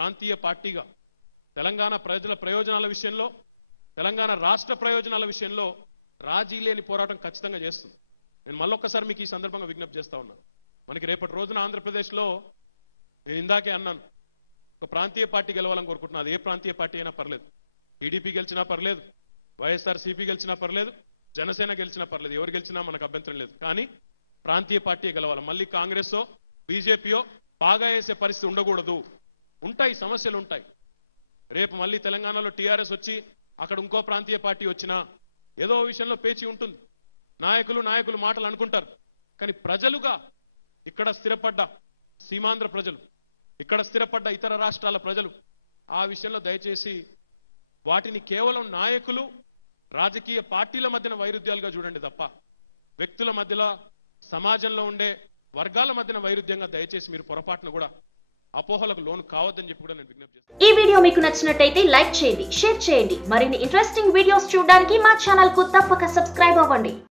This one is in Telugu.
ప్రాంతీయ పార్టీగా తెలంగాణ ప్రజల ప్రయోజనాల విషయంలో, తెలంగాణ రాష్ట్ర ప్రయోజనాల విషయంలో రాజీ లేని పోరాటం ఖచ్చితంగా చేస్తుంది. నేను మళ్ళొక్కసారి మీకు ఈ సందర్భంగా విజ్ఞప్తి చేస్తా ఉన్నాను. మనకి రేపటి రోజున ఆంధ్రప్రదేశ్లో నేను ఇందాకే అన్నాను, ఒక ప్రాంతీయ పార్టీ గెలవాలని కోరుకుంటున్నా. అది ఏ ప్రాంతీయ పార్టీ అయినా పర్లేదు, టీడీపీ గెలిచినా పర్లేదు, వైఎస్ఆర్సీపీ గెలిచినా పర్లేదు, జనసేన గెలిచినా పర్లేదు, ఎవరు గెలిచినా మనకు అభ్యంతరం లేదు. కానీ ప్రాంతీయ పార్టీ గెలవాలి. మళ్ళీ కాంగ్రెసో బీజేపీయో బాగా వేసే పరిస్థితి ఉండకూడదు. ఉంటాయి, సమస్యలు ఉంటాయి. రేపు మళ్ళీ తెలంగాణలో టీఆర్ఎస్ వచ్చి అక్కడ ఇంకో ప్రాంతీయ పార్టీ వచ్చినా ఏదో విషయంలో పేచి ఉంటుంది. నాయకులు మాటలు అనుకుంటారు. కానీ ప్రజలుగా ఇక్కడ స్థిరపడ్డ సీమాంధ్ర ప్రజలు, ఇక్కడ స్థిరపడ్డ ఇతర రాష్ట్రాల ప్రజలు ఆ విషయంలో దయచేసి వాటిని కేవలం నాయకులు, రాజకీయ పార్టీల మధ్యన వైరుధ్యాలుగా చూడండి తప్ప వ్యక్తుల మధ్యలో, సమాజంలో ఉండే వర్గాల మధ్యన వైరుధ్యంగా దయచేసి మీరు పొరపాటును కూడా అపోహలకు లోను కావద్దని చెప్పి కూడా నేను విజ్ఞప్తి చేస్తాను. ఈ వీడియో మీకు నచ్చినట్టయితే లైక్ చేయండి, షేర్ చేయండి. మరిన్ని ఇంట్రెస్టింగ్ వీడియోస్ చూడడానికి మా ఛానల్ కు తప్పక సబ్స్క్రైబ్ అవ్వండి.